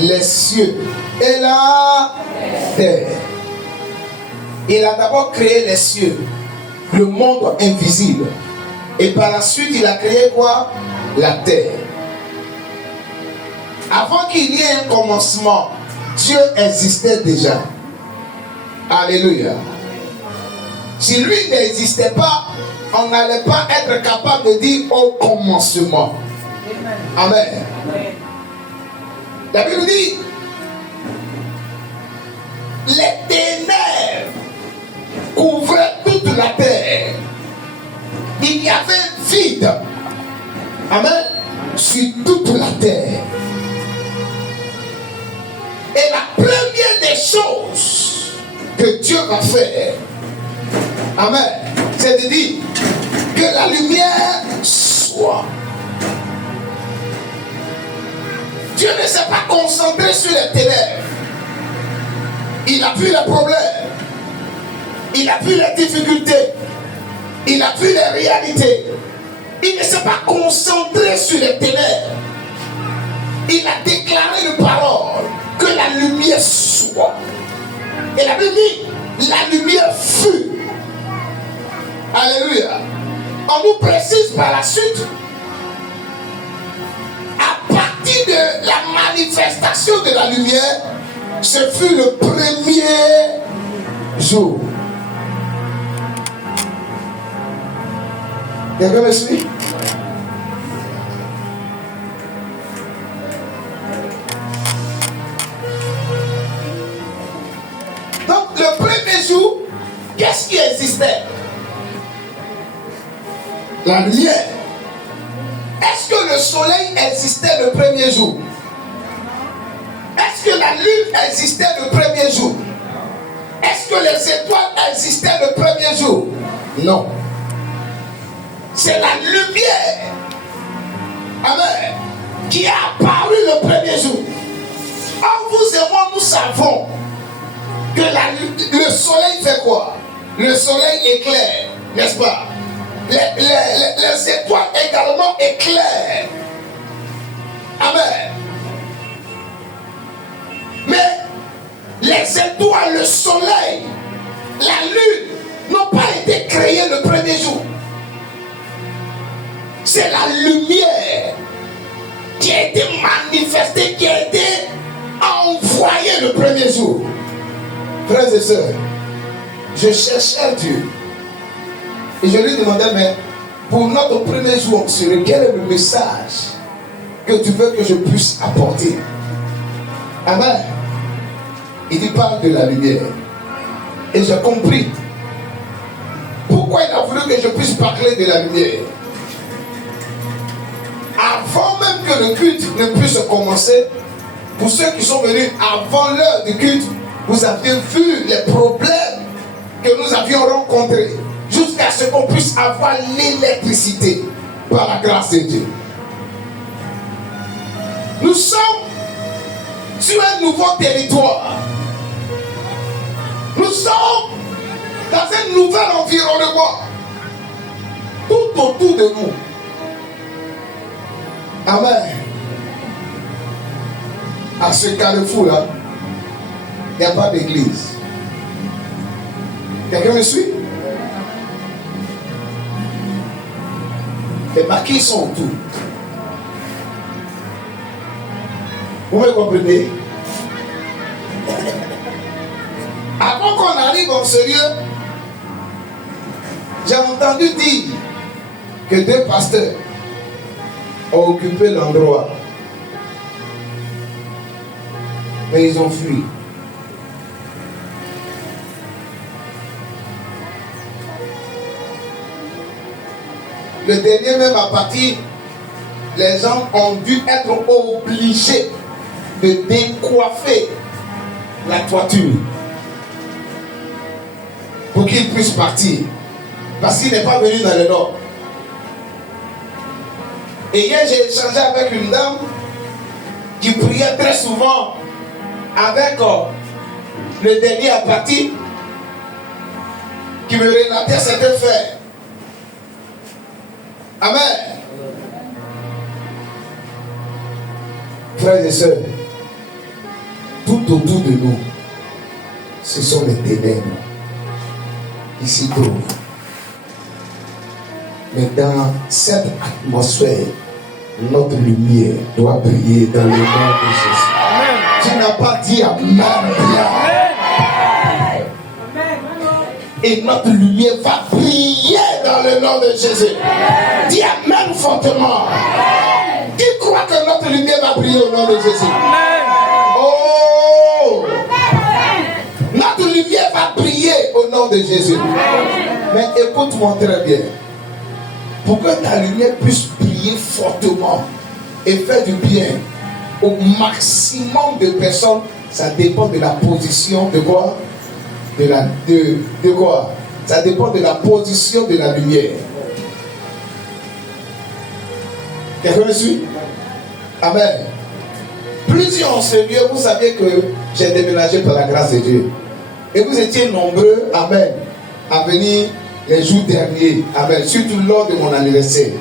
les cieux et la terre. Il a d'abord créé les cieux, le monde invisible. Et par la suite, il a créé quoi? La terre. Avant qu'il y ait un commencement, Dieu existait déjà. Alléluia. Si lui n'existait pas, on n'allait pas être capable de dire au commencement. Amen. La Bible dit, les ténèbres couvraient toute la terre. Il y avait vide. Amen. Sur toute la terre. Et la première des choses que Dieu va faire, amen, c'est de dire que la lumière soit. Dieu ne s'est pas concentré sur les ténèbres. Il a vu les problèmes. Il a vu les difficultés. Il a vu les réalités. Il ne s'est pas concentré sur les ténèbres. Il a déclaré une parole, que la lumière soit. Et la Bible dit, la lumière fut. Alléluia. On nous précise par la suite, à partir de la manifestation de la lumière, ce fut le premier jour. Quelqu'un me suit? Donc le premier jour, qu'est-ce qui existait? La lumière. Est-ce que le soleil existait le premier jour? Est-ce que la lune existait le premier jour? Est-ce que les étoiles existaient le premier jour? Non. C'est la lumière, amen, qui a apparu le premier jour. Or, vous et moi, nous savons que le soleil fait quoi? Le soleil éclaire, n'est-ce pas? Les étoiles également éclairent. Amen. Mais les étoiles, le soleil, la lune n'ont pas été créés le premier jour. C'est la lumière qui a été manifestée, qui a été envoyée le premier jour. Frères et sœurs, je cherchais Dieu. Et je lui demandais, mais pour notre premier jour, quel est le message que tu veux que je puisse apporter? Amen. Il parle de la lumière. Et j'ai compris pourquoi il a voulu que je puisse parler de la lumière. Avant même que le culte ne puisse commencer, pour ceux qui sont venus avant l'heure du culte, vous aviez vu les problèmes que nous avions rencontrés jusqu'à ce qu'on puisse avoir l'électricité par la grâce de Dieu. Nous sommes sur un nouveau territoire. Nous sommes dans un nouvel environnement tout autour de nous. Amen. À ce carrefour-là, il n'y a pas d'église. Quelqu'un me suit? Les maquis sont autour. Vous me comprenez? Avant qu'on arrive en ce lieu, j'ai entendu dire que 2 pasteurs ont occupé l'endroit. Mais ils ont fui. Le dernier même à partir, les gens ont dû être obligés de décoiffer la toiture pour qu'ils puissent partir. Parce qu'il n'est pas venu dans le nord. Et hier, j'ai échangé avec une dame qui priait très souvent avec le dernier à partir, qui me relatait certains faits. Amen. Frères et sœurs, tout autour de nous, ce sont les ténèbres qui s'y trouvent. Mais dans cette atmosphère, notre lumière doit briller dans le nom de Jésus. Amen. Tu n'as pas dit Amen bien. Et notre lumière va briller dans le nom de Jésus. Dis Amen fortement. Qui croit que notre lumière va briller au nom de Jésus? Oh! Notre lumière va briller au nom de Jésus. Mais écoute-moi très bien. Pour que ta lumière puisse briller fortement et faire du bien au maximum de personnes, ça dépend de la position de quoi? De quoi? Ça dépend de la position de la lumière. Quelqu'un me suit? Amen. Plusieurs en ce lieu, vous savez que j'ai déménagé par la grâce de Dieu. Et vous étiez nombreux, amen, à venir les jours derniers, amen, surtout lors de mon anniversaire.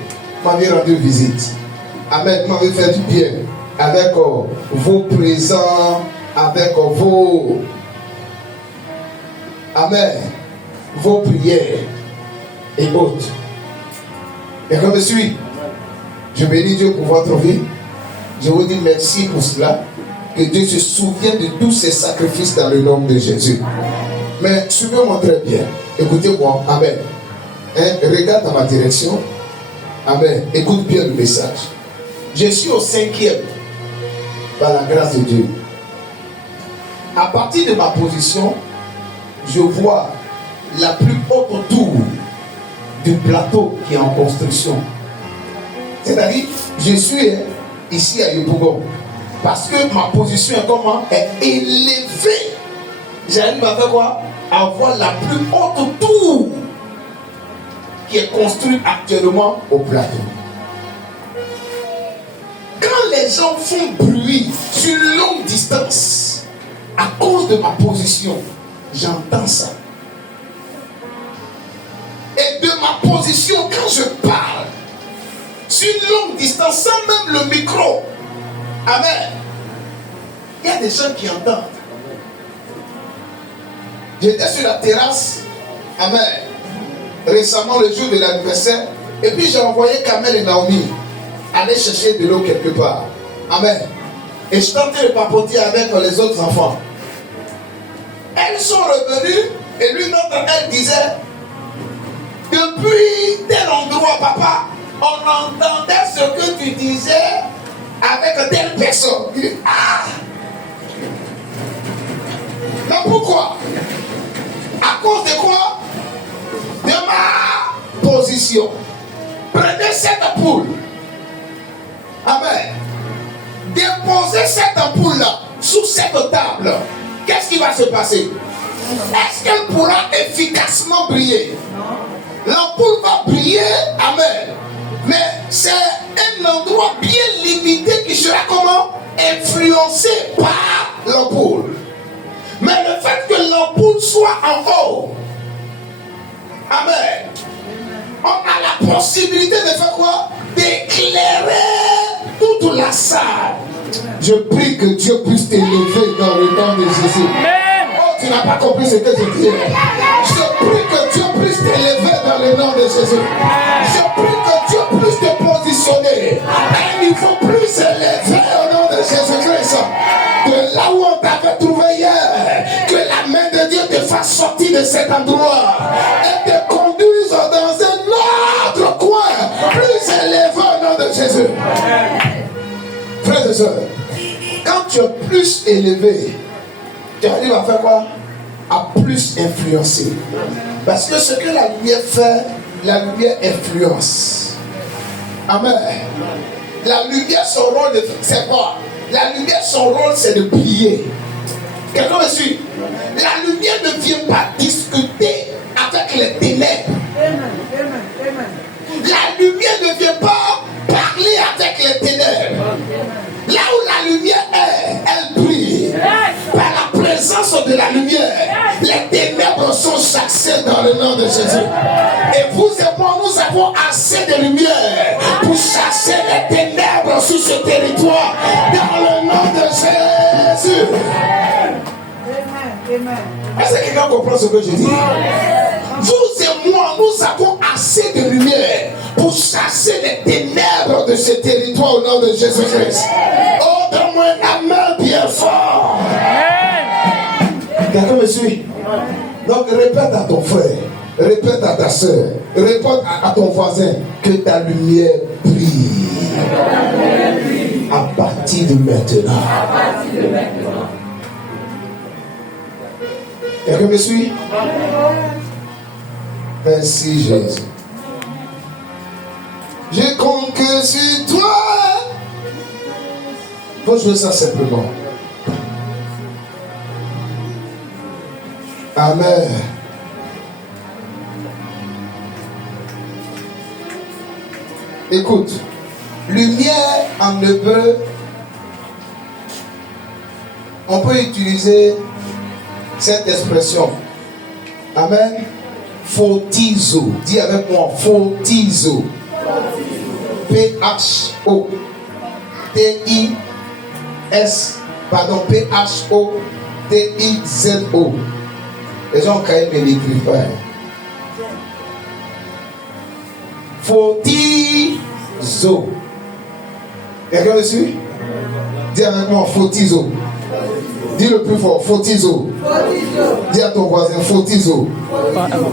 Vous m'avez rendu visite. Amen, vous m'avez fait du bien avec vos présents, avec vos... Amen. Vos prières et autres. Et comme je suis, je bénis Dieu pour votre vie. Je vous dis merci pour cela. Que Dieu se souvienne de tous ces sacrifices dans le nom de Jésus. Mais suivez-moi très bien. Écoutez-moi. Amen. Regarde dans ma direction. Amen. Écoute bien le message. Je suis au 5e par la grâce de Dieu. À partir de ma position, je vois la plus haute tour du plateau qui est en construction. C'est-à-dire, je suis ici à Yopougon parce que ma position est élevée. J'arrive à faire quoi? À voir la plus haute tour qui est construite actuellement au plateau. Quand les gens font bruit sur une longue distance, à cause de ma position, j'entends ça. Et de ma position, quand je parle, sur une longue distance, sans même le micro, amen, il y a des gens qui entendent. J'étais sur la terrasse, amen, récemment le jour de l'anniversaire, et puis j'ai envoyé Kamel et Naomi aller chercher de l'eau quelque part. Amen. Et je tentais de papoter avec les autres enfants. Elles sont revenues et l'une d'entre elles disait, depuis tel endroit, papa, on entendait ce que tu disais avec telle personne. Il dit, ah! Mais pourquoi? À cause de quoi? De ma position. Prenez cette ampoule. Amen. Déposez cette ampoule-là sous cette table. Qu'est-ce qui va se passer? Est-ce qu'elle pourra efficacement briller? L'ampoule va briller, amen. Mais c'est un endroit bien limité qui sera comment? Influencé par l'ampoule. Mais le fait que l'ampoule soit en haut, amen, on a la possibilité de faire quoi? D'éclairer toute la salle. Je prie que Dieu puisse t'élever dans le nom de Jésus. Oh, tu n'as pas compris ce que je dis. Je prie que Dieu puisse t'élever dans le nom de Jésus. Je prie que Dieu puisse te positionner à un niveau plus élevé au nom de Jésus-Christ. De là où on t'avait trouvé hier, que la main de Dieu te fasse sortir de cet endroit et te conduise dans un autre coin plus élevé au nom de Jésus. Frères et sœurs, quand tu es plus élevé, tu arrives à faire quoi? À plus influencer. Parce que ce que la lumière fait, la lumière influence. Amen. La lumière, son rôle, c'est quoi? La lumière, son rôle, c'est de briller. Quelqu'un me suit? La lumière ne vient pas discuter avec les ténèbres. La lumière ne vient pas parler avec les ténèbres. Là où la lumière est, elle brille. Par la présence de la lumière, les ténèbres sont chassées dans le nom de Jésus. Et vous et moi, nous avons assez de lumière pour chasser les ténèbres sur ce territoire dans le nom de Jésus. Est-ce que quelqu'un comprend ce que je dis? Vous et moi, nous avons assez de lumière pour chasser les ténèbres de ce territoire au nom de Jésus-Christ. Oh, donne-moi un amen bien fort. Quelqu'un me suit? Donc répète à ton frère, répète à ta soeur, répète à ton voisin que ta lumière brille. À partir de maintenant. Quelqu'un me suit? Merci Jésus. Je compte que sur toi. Faut jouer ça simplement. Amen. Écoute, lumière en hébreu, on peut utiliser cette expression. Amen. Photizo. Dis avec moi, photizo. P-H-O. T-I-S. Pardon, P-H-O-T-I-Z-O. Les gens quand même ne l'écrivent pas. Photizo. Quelqu'un me suit? Dis avec moi, photizo. Dis le plus fort, photizo. Dis à ton voisin, photizo.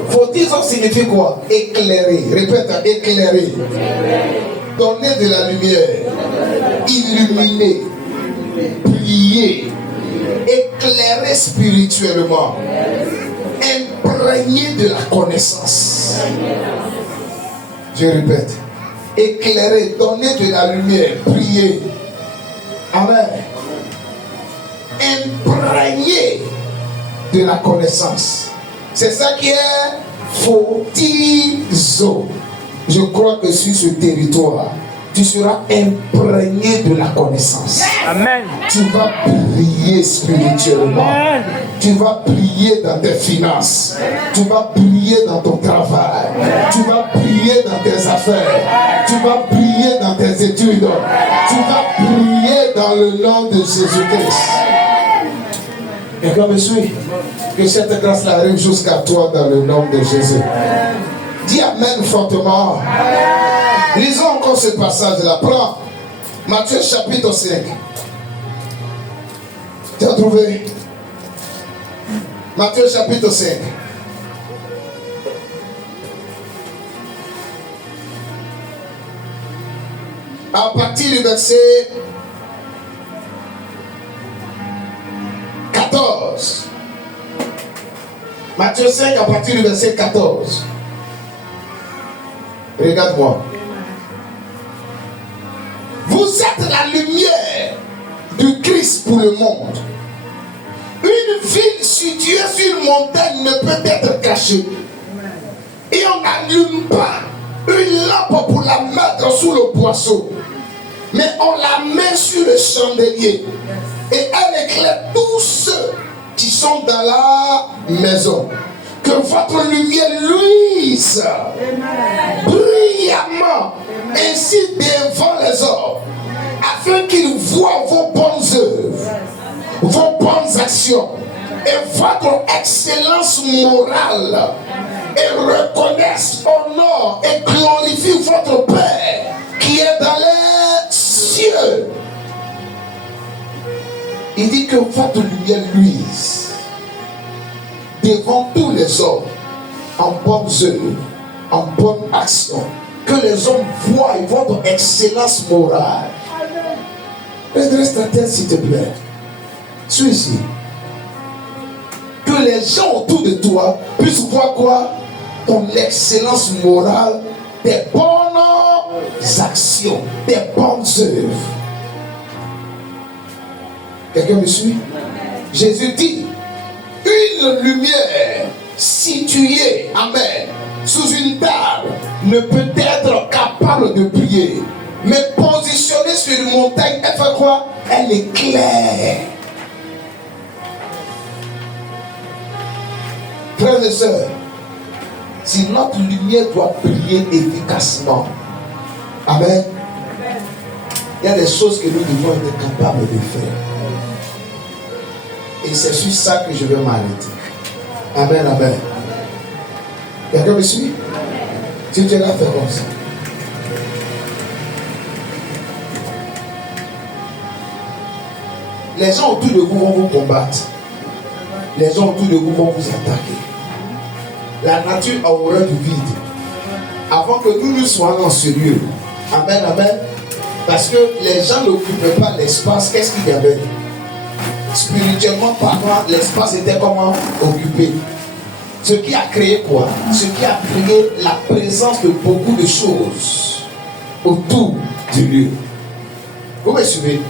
Photizo signifie quoi? Éclairer. Répète, éclairer. Donner de la lumière. Illuminer. Briller. Éclairer spirituellement. Imprégné de la connaissance. Je répète. Éclairer, donner de la lumière, briller. Amen. Imprégné de la connaissance. C'est ça qui est photizo. Je crois que sur ce territoire, tu seras imprégné de la connaissance. Amen. Tu vas briller spirituellement. Amen. Tu vas briller dans tes finances. Tu vas briller dans ton travail. Tu vas briller dans tes affaires. Tu vas briller dans tes études. Tu vas briller dans le nom de Jésus-Christ. Quelqu'un me suit? Que cette grâce-là arrive jusqu'à toi dans le nom de Jésus. Dis Amen fortement. Lisons encore ce passage-là. Prends Matthieu chapitre 5. Tu as trouvé? Matthieu chapitre 5. À partir du verset 14. Matthieu 5 à partir du verset 14. Regarde-moi. Vous êtes la lumière du Christ pour le monde. Une ville située sur une montagne ne peut être cachée. Et on n'allume pas une lampe pour la mettre sous le boisseau, mais on la met sur le chandelier. Et elle éclaire tous ceux qui sont dans la maison. Que votre lumière luise brillamment ainsi devant les hommes, afin qu'ils voient vos bonnes œuvres, vos bonnes actions et votre excellence morale, et reconnaissent, honorent et glorifient votre Père qui est dans les cieux. Il dit que votre lumière luise devant tous les hommes, en bonnes œuvres, en bonne action, que les hommes voient votre excellence morale. Redresse ta tête s'il te plaît. Suis ici. Que les gens autour de toi puissent voir quoi? Ton excellence morale, tes bonnes actions, tes bonnes œuvres. Quelqu'un me suit? Jésus dit, une lumière située, amen, sous une table ne peut être capable de briller. Mais positionnée sur une montagne, elle fait quoi? Elle éclaire. Frères et sœurs, si notre lumière doit briller efficacement, amen, il y a des choses que nous devons être capables de faire. Et c'est sur ça que je vais m'arrêter. Amen, amen. Quelqu'un me suit? Tu l'as fait comme ça. Les gens autour de vous vont vous combattre. Les gens autour de vous vont vous attaquer. La nature a horreur du vide. Avant que nous soyons dans ce lieu. Amen, amen. Parce que les gens n'occupaient pas l'espace. Qu'est-ce qu'il y avait? Spirituellement parlant, l'espace était comment? Occupé. Ce qui a créé quoi? Ce qui a créé la présence de beaucoup de choses autour du lieu. Vous me suivez?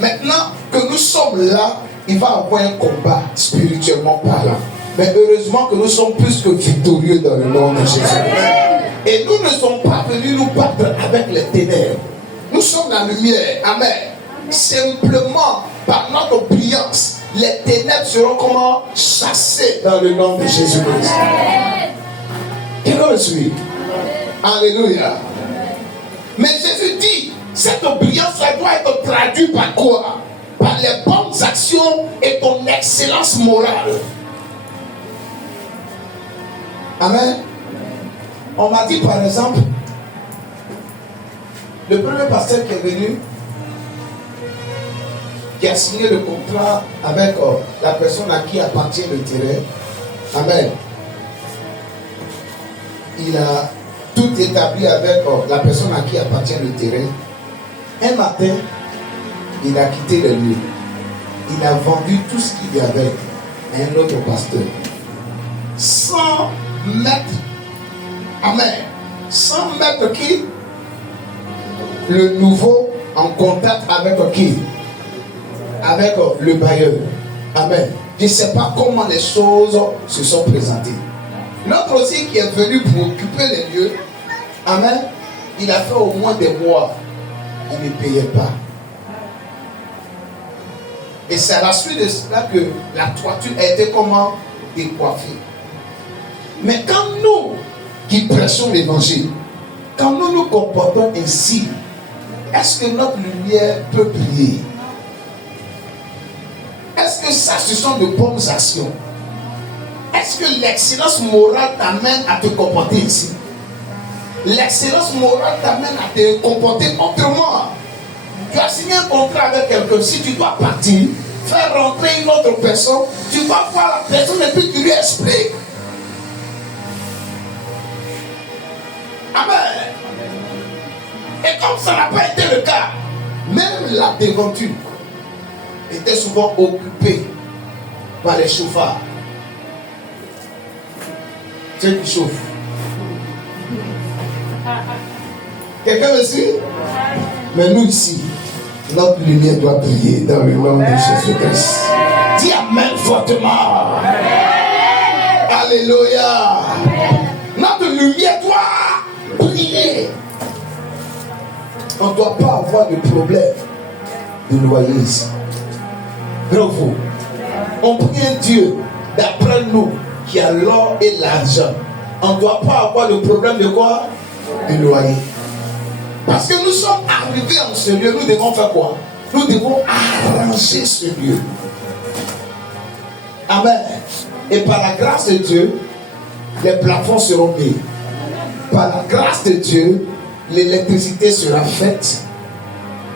Maintenant que nous sommes là, il va y avoir un combat spirituellement parlant. Mais heureusement que nous sommes plus que victorieux dans le nom de Jésus. Et nous ne sommes pas venus nous battre avec les ténèbres. Nous sommes la lumière. Amen. Simplement, par notre brillance, les ténèbres seront comment? Chassées dans le nom de Jésus-Christ. Quelqu'un me suit? Alléluia. Mais Jésus dit, cette brillance, ça doit être traduite par quoi? Par les bonnes actions et ton excellence morale. Amen. On m'a dit par exemple, le premier pasteur qui est venu, qui a signé le contrat avec la personne à qui appartient le terrain. Amen. Il a tout établi avec la personne à qui appartient le terrain. Un matin, il a quitté le lieu. Il a vendu tout ce qu'il y avait à un autre pasteur. Sans mettre, amen, sans mettre qui? Le nouveau en contact avec qui? Avec le bailleur. Amen. Je ne sais pas comment les choses se sont présentées. L'autre aussi qui est venu pour occuper les lieux, amen, il a fait au moins des mois. Il ne payait pas. Et c'est à la suite de cela que la toiture a été comment? Décoiffée. Mais quand nous qui prêchons l'évangile, quand nous nous comportons ainsi, est-ce que notre lumière peut briller? Est-ce que ça, ce sont de bonnes actions? Est-ce que l'excellence morale t'amène à te comporter ici? L'excellence morale t'amène à te comporter autrement. Tu as signé un contrat avec quelqu'un. Si tu dois partir, faire rentrer une autre personne, tu vas voir la personne et puis tu lui expliques. Amen. Et comme ça n'a pas été le cas, même la devanture était souvent occupée par les chauffards. Ceux qui chauffent. Quelqu'un me suit? Mais nous ici, notre lumière doit briller dans le nom de Jésus-Christ. Dis Amen fortement. Alléluia. Notre lumière doit briller. On ne doit pas avoir de problème de loyer ici. Bravo. On prie un Dieu d'après nous qui a l'or et l'argent. On ne doit pas avoir de problème de quoi? De loyer. Parce que nous sommes arrivés en ce lieu, nous devons faire quoi? Nous devons arranger ce lieu. Amen. Et par la grâce de Dieu, les plafonds seront mis. Par la grâce de Dieu, l'électricité sera faite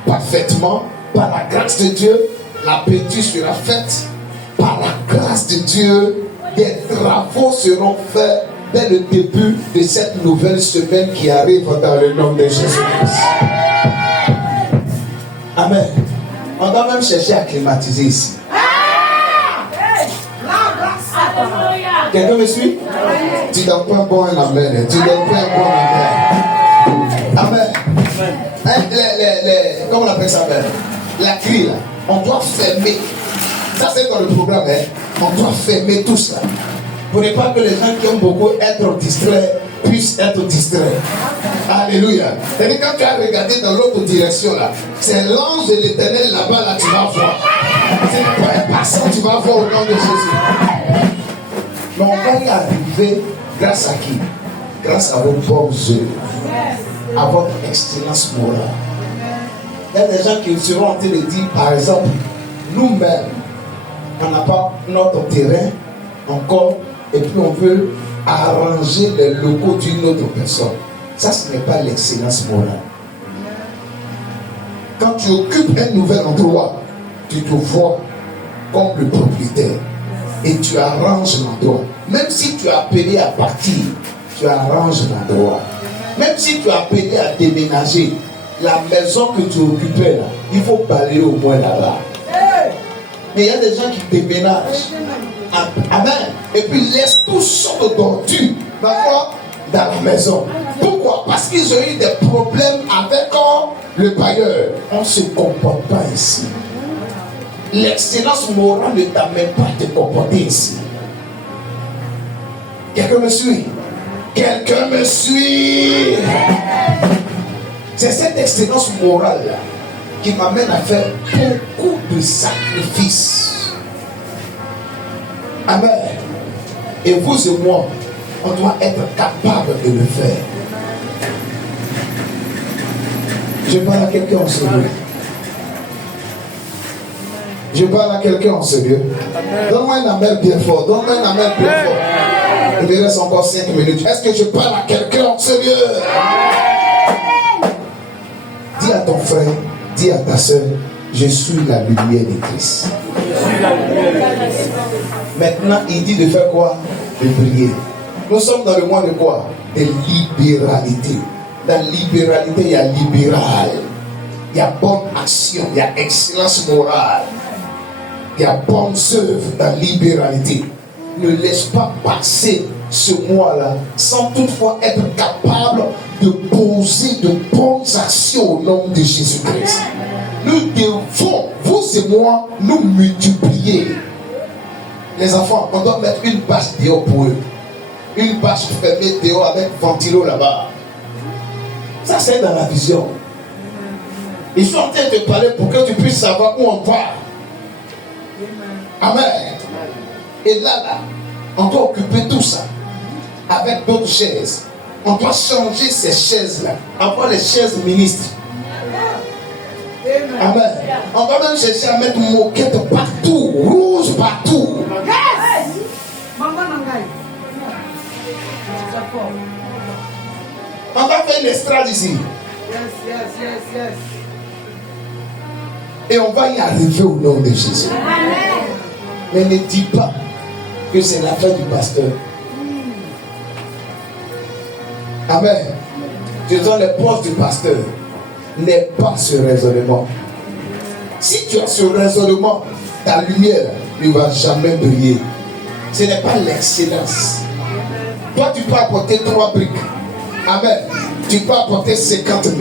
parfaitement. Par la grâce de Dieu, la peinture sera faite. Par la grâce de Dieu, des travaux seront faits dès le début de cette nouvelle semaine qui arrive dans le nom de Jésus-Christ. Amen. On doit même chercher à climatiser ici. Quelqu'un me suit? Tu donnes pas un bon amen. Tu donnes pas un bon amen. Amen. Comment on appelle ça? La grille là. On doit fermer. Ça c'est dans le programme. On doit fermer tout ça. Pour ne pas que les gens qui aiment beaucoup être distraits puissent être distraits. Alléluia. C'est-à-dire quand tu as regardé dans l'autre direction là, c'est l'ange de l'Éternel là-bas là, tu vas voir. C'est pas un passant, tu vas voir au nom de Jésus. Mais on va y arriver grâce à qui? Grâce à vos bonnes œuvres, à votre excellence morale. Il y a des gens qui seront en train de dire, par exemple, nous-mêmes, on n'a pas notre terrain encore, et puis on veut arranger les locaux d'une autre personne. Ça, ce n'est pas l'excellence morale. Quand tu occupes un nouvel endroit, tu te vois comme le propriétaire et tu arranges l'endroit. Même si tu as appelé à partir, tu arranges l'endroit. Même si tu as appelé à déménager, la maison que tu occupais là, il faut balayer au moins là-bas. Mais il y a des gens qui déménagent. Amen. Et puis laissent tout sortes d'ordures. D'accord? Dans la maison. Pourquoi? Parce qu'ils ont eu des problèmes avec le bailleur. On ne se comporte pas ici. L'excellence morale ne t'amène pas à te comporter ici. Quelqu'un me suit? Quelqu'un me suit? C'est cette excellence morale là qui m'amène à faire beaucoup de sacrifices. Amen. Et vous et moi, on doit être capable de le faire. Je parle à quelqu'un en sérieux. Je parle à quelqu'un en sérieux. Donne-moi un amen bien fort. Donne-moi un amen bien fort. Il me reste encore 5 minutes. Est-ce que je parle à quelqu'un en sérieux? Dis à ton frère, dis à ta soeur, je suis la lumière de Christ. Maintenant, il dit de faire quoi? De prier. Nous sommes dans le mois de quoi? De libéralité. Dans la libéralité, il y a libéral. Il y a bonne action, il y a excellence morale. Il y a bonnes œuvres dans la libéralité. Ne laisse pas passer ce mois-là sans toutefois être capable de poser de bonnes actions au nom de Jésus-Christ. Nous devons, vous et moi, nous multiplier. Les enfants, on doit mettre une bâche dehors pour eux. Une bâche fermée dehors avec ventilo là-bas. Ça, c'est dans la vision. Ils sont en train de te parler pour que tu puisses savoir où on part. Amen. Et là, on doit occuper tout ça avec d'autres chaises. On doit changer ces chaises-là. Avoir les chaises ministres. Amen. On va même chercher à mettre moquette partout, rouge partout. On va faire une estrade ici. Et on va y arriver au nom de Jésus. Mais ne dis pas que c'est l'affaire du pasteur. Amen. Je donne les postes du pasteur. N'est pas ce raisonnement. Si tu as ce raisonnement, ta lumière ne va jamais briller. Ce n'est pas l'excellence. Toi, tu peux apporter 3 briques. Amen. Tu peux apporter 50 000.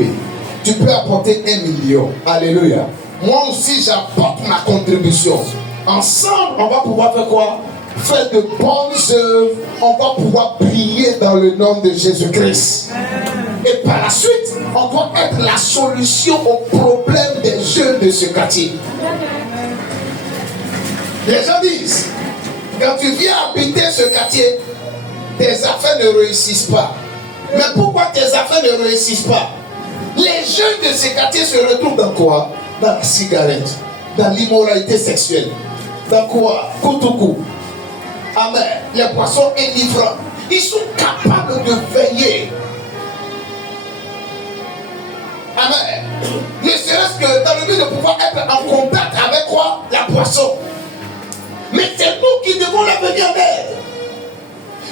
Tu peux apporter 1 million. Alléluia. Moi aussi, j'apporte ma contribution. Ensemble, on va pouvoir faire quoi? Faire de bonnes œuvres. On va pouvoir briller dans le nom de Jésus-Christ. Et par la suite, on doit être la solution au problème des jeunes de ce quartier. Les gens disent, quand tu viens habiter ce quartier, tes affaires ne réussissent pas. Mais pourquoi tes affaires ne réussissent pas? Les jeunes de ce quartier se retrouvent dans quoi? Dans la cigarette, dans l'immoralité sexuelle. Dans quoi? Koutoukou. Amen. Les poissons enivrants. Ils sont capables de veiller. Amen. Ne serait-ce que dans le but de pouvoir être en contact avec quoi? La poisson. Mais c'est nous qui devons la venir en aide.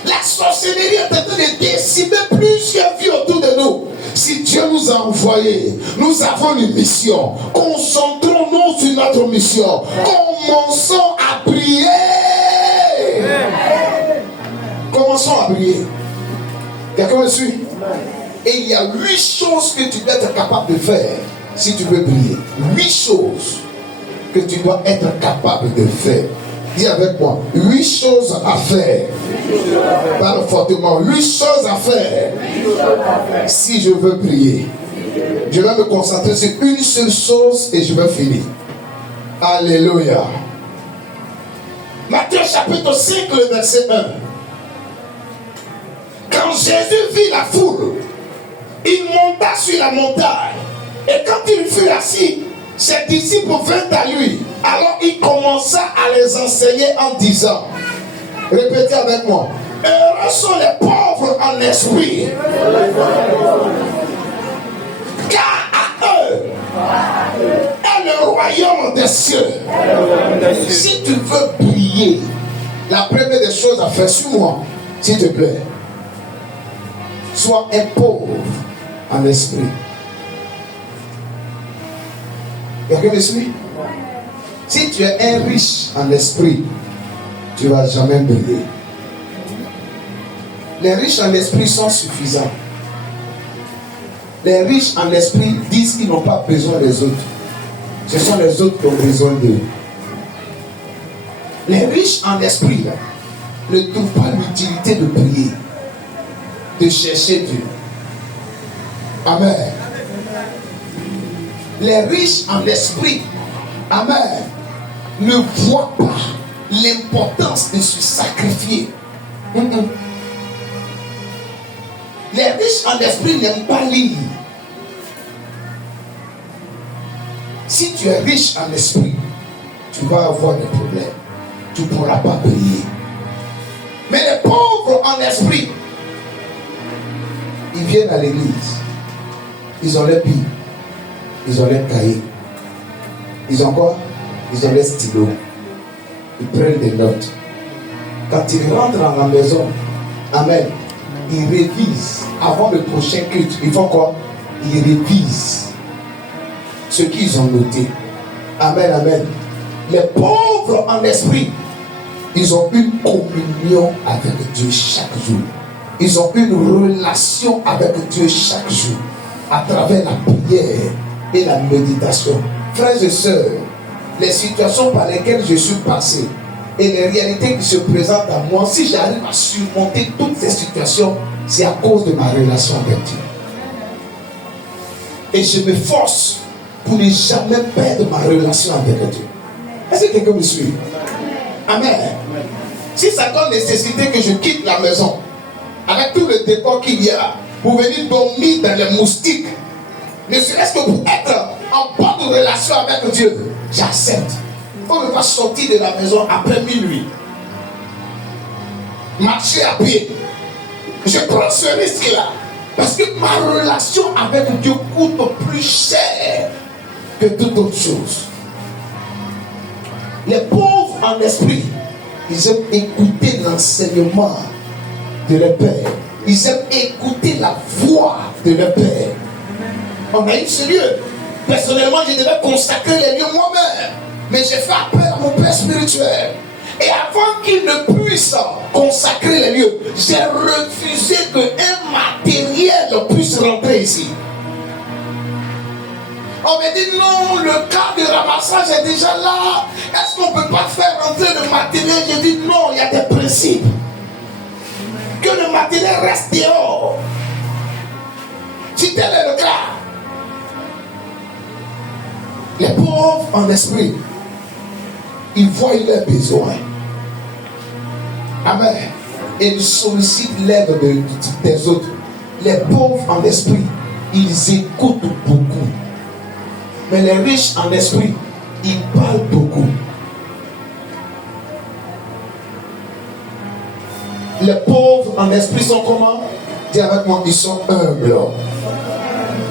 La sorcellerie est en train de décimer plusieurs vies autour de nous. Si Dieu nous a envoyés, nous avons une mission. Concentrons-nous sur notre mission. Commençons à prier. Commençons à prier. Quelqu'un me suit? Et il y a 8 choses que tu dois être capable de faire si tu veux prier. 8 choses que tu dois être capable de faire. Dis avec moi, 8 choses à faire. Parle fortement, 8 choses à faire. Si je veux prier, je vais me concentrer sur une seule chose et je vais finir. Alléluia. Matthieu chapitre 5, le verset 1. Quand Jésus vit la foule, il monta sur la montagne. Et quand il fut assis, ses disciples vinrent à lui. Alors il commença à les enseigner en disant, répétez avec moi, heureux sont les pauvres en esprit, car à eux est le royaume des cieux. Si tu veux briller, la première des choses à faire, suis-moi, s'il te plaît. Sois un pauvre en esprit. Quelqu'un me suit? Si tu es un riche en esprit, tu ne vas jamais briller. Les riches en esprit sont suffisants. Les riches en esprit disent qu'ils n'ont pas besoin des autres. Ce sont les autres qui ont besoin d'eux. Les riches en esprit là, ne trouvent pas l'utilité de prier, de chercher Dieu. Amen. Les riches en esprit, amen, ne voient pas l'importance de se sacrifier. Les riches en esprit n'aiment pas lire. Si tu es riche en esprit, tu vas avoir des problèmes. Tu ne pourras pas prier. Mais les pauvres en esprit, ils viennent à l'église. Ils ont les billes. Ils ont les cahiers. Ils ont quoi? Ils ont les stylos. Ils prennent des notes. Quand ils rentrent dans la maison, amen, ils révisent. Avant le prochain culte, ils font quoi? Ils révisent ce qu'ils ont noté. Amen, amen. Les pauvres en esprit, ils ont une communion avec Dieu chaque jour. Ils ont une relation avec Dieu chaque jour à travers la prière et la méditation. Frères et sœurs, les situations par lesquelles je suis passé et les réalités qui se présentent à moi, si j'arrive à surmonter toutes ces situations, c'est à cause de ma relation avec Dieu. Et je me force pour ne jamais perdre ma relation avec Dieu. Est-ce que quelqu'un me suit? Amen. Si ça doit nécessiter que je quitte la maison avec tout le décor qu'il y a pour venir dormir dans les moustiques, ne serait-ce que pour être en bonne relation avec Dieu, j'accepte. On ne va sortir de la maison après minuit, marcher à pied. Je prends ce risque-là parce que ma relation avec Dieu coûte plus cher que toute autre chose. Les pauvres en esprit, ils aiment écouter l'enseignement de leur Père. Ils aiment écouter la voix de leur Père. On a eu ce lieu. Personnellement, je devais consacrer les lieux moi-même. Mais j'ai fait appel à mon Père spirituel. Et avant qu'il ne puisse consacrer les lieux, j'ai refusé qu'un matériel puisse rentrer ici. On me dit non, le cas de ramassage est déjà là. Est-ce qu'on ne peut pas faire rentrer le matériel? J'ai dit non, il y a des principes. Que le matériel reste dehors. Si tel est le cas, les pauvres en esprit, ils voient leurs besoins. Amen. Et ils sollicitent l'aide des autres. Les pauvres en esprit, ils écoutent beaucoup. Mais les riches en esprit, ils parlent beaucoup. Les pauvres en esprit sont comment? Dis avec moi, ils sont humbles.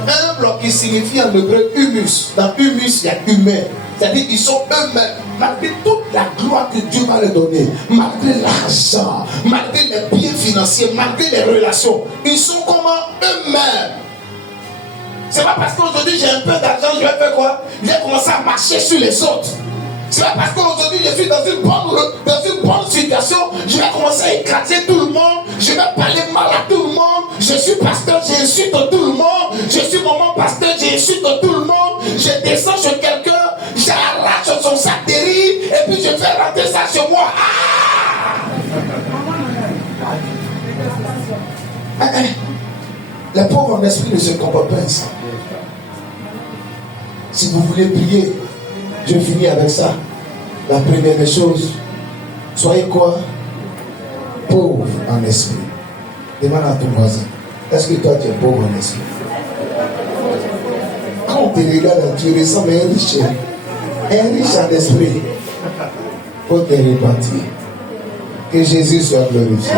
Humble qui signifie en hébreu humus. Dans humus, il y a humain. C'est-à-dire qu'ils sont eux-mêmes, malgré toute la gloire que Dieu va leur donner, malgré l'argent, malgré les biens financiers, malgré les relations, ils sont comment? Eux-mêmes. C'est pas parce qu'aujourd'hui j'ai un peu d'argent, je vais faire quoi? Je vais commencer à marcher sur les autres. C'est pas parce qu'aujourd'hui je suis dans une bonne situation, je vais commencer à écraser tout le monde, je vais parler mal à tout le monde, je suis pasteur, j'insulte tout le monde, je suis maman pasteur, j'insulte tout le monde, je descends chez quelqu'un, j'arrache son sac de riz, et puis je fais rentrer ça chez moi. Les pauvres en esprit ne se comportent pas ainsi. Si vous voulez prier, je finis avec ça. La première des choses, soyez quoi? Pauvre en esprit. Demande à ton voisin, est-ce que toi tu es pauvre en esprit? Quand on te regarde, tu ressembles à un riche. un riche en esprit, pour te repentir. Que Jésus soit glorifié.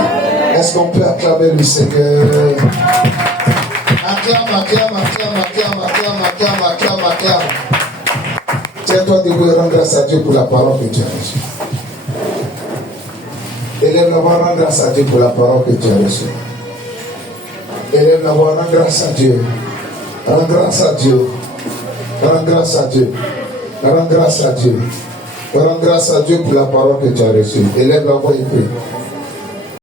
Est-ce qu'on peut acclamer le Seigneur? Acclame. Tiens-toi debout et rends grâce à Dieu pour la parole que tu as reçue. Élève la voix, rends grâce à Dieu pour la parole que tu as reçue. Élève la voix, rends grâce à Dieu. Rends grâce à Dieu. Rends grâce à Dieu. Rends grâce à Dieu. Rends grâce à Dieu pour la parole que tu as reçue. Élève la voix et prie.